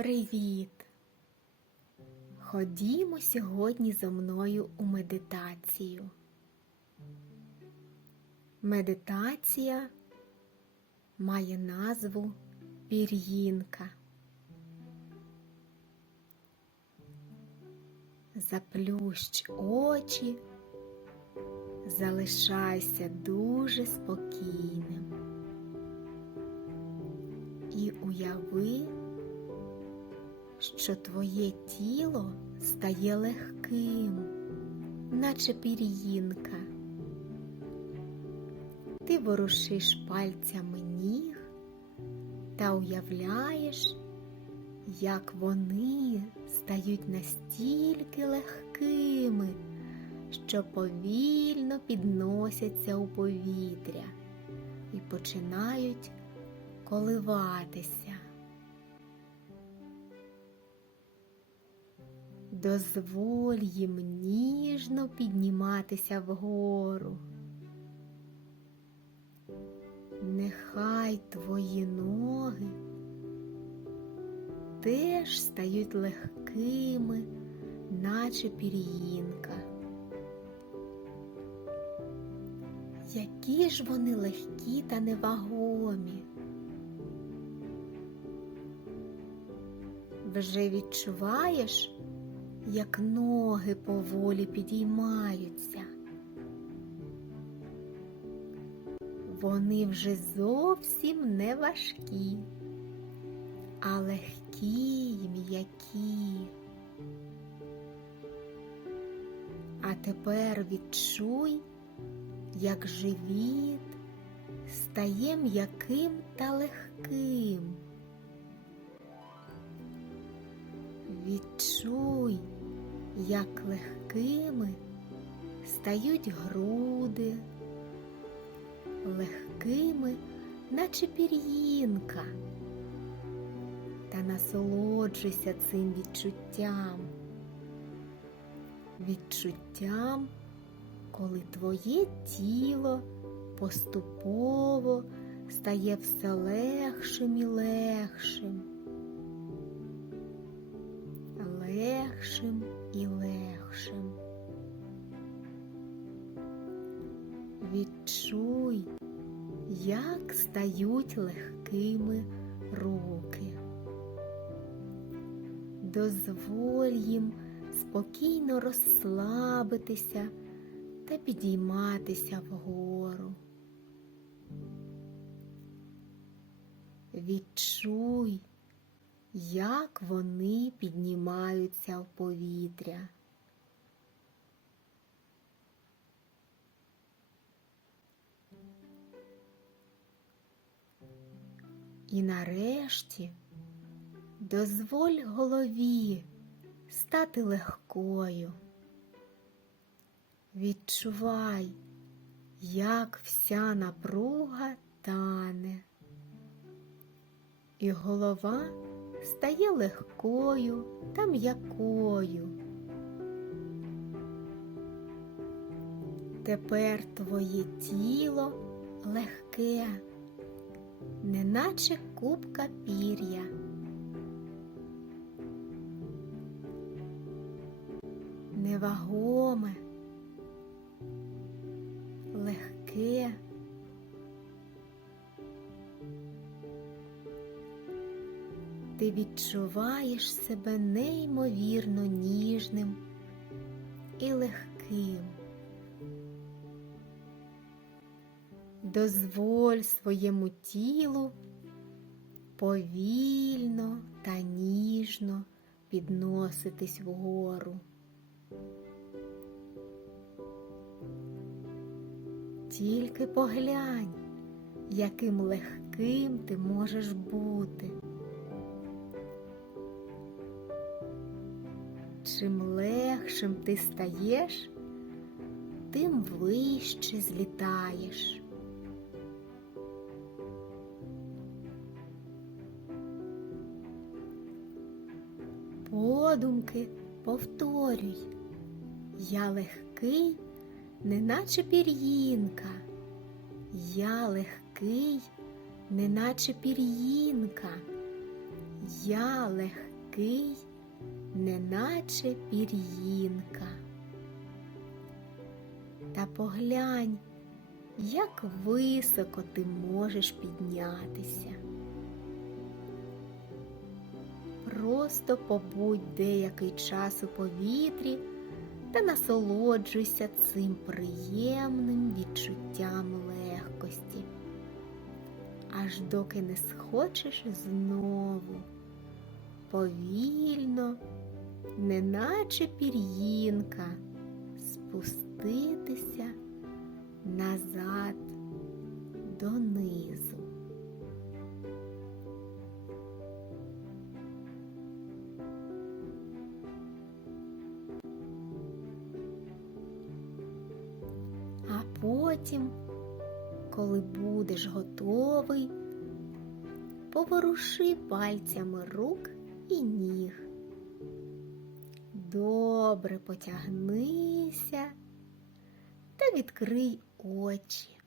Привіт! Ходімо сьогодні зо мною у медитацію. Медитація має назву пір'їнка. Заплющ очі, залишайся дуже спокійним і уяви, що твоє тіло стає легким, наче пір'їнка. Ти ворушиш пальцями ніг та уявляєш, як вони стають настільки легкими, що повільно підносяться у повітря і починають коливатися. Дозволь їм ніжно підніматися вгору. Нехай твої ноги теж стають легкими, наче пір'їнка. Які ж вони легкі та невагомі. Вже відчуваєш, як ноги поволі підіймаються. Вони вже зовсім не важкі, а легкі й м'які. А тепер відчуй, як живіт стає м'яким та легким. Відчуй, як легкими стають груди, легкими, наче пір'їнка, та насолоджуйся цим відчуттям, відчуттям, коли твоє тіло поступово стає все легшим і легшим. Легшим Відчуй, як стають легкими руки. Дозволь їм спокійно розслабитися та підійматися вгору. Відчуй, як вони піднімаються в повітря. І нарешті дозволь голові стати легкою. Відчувай, як вся напруга тане, і голова стає легкою та м'якою. Тепер твоє тіло легке, неначе купка пір'я. Невагоме, легке. ти відчуваєш себе неймовірно ніжним і легким. Дозволь своєму тілу повільно та ніжно підноситись вгору. Тільки поглянь, яким легким ти можеш бути. Чим легшим ти стаєш, тим вище злітаєш. Подумки повторюй, я легкий, неначе пір'їнка, я легкий, неначе пір'їнка, Я легкий, неначе пір'їнка. Та поглянь, як високо ти можеш піднятися. Просто побудь деякий час у повітрі та насолоджуйся цим приємним відчуттям легкості, аж доки не схочеш знову, повільно, неначе пір'їнка, спуститися назад донизу. Потім, коли будеш готовий, поворуши пальцями рук і ніг. Добре потягнися та відкрий очі.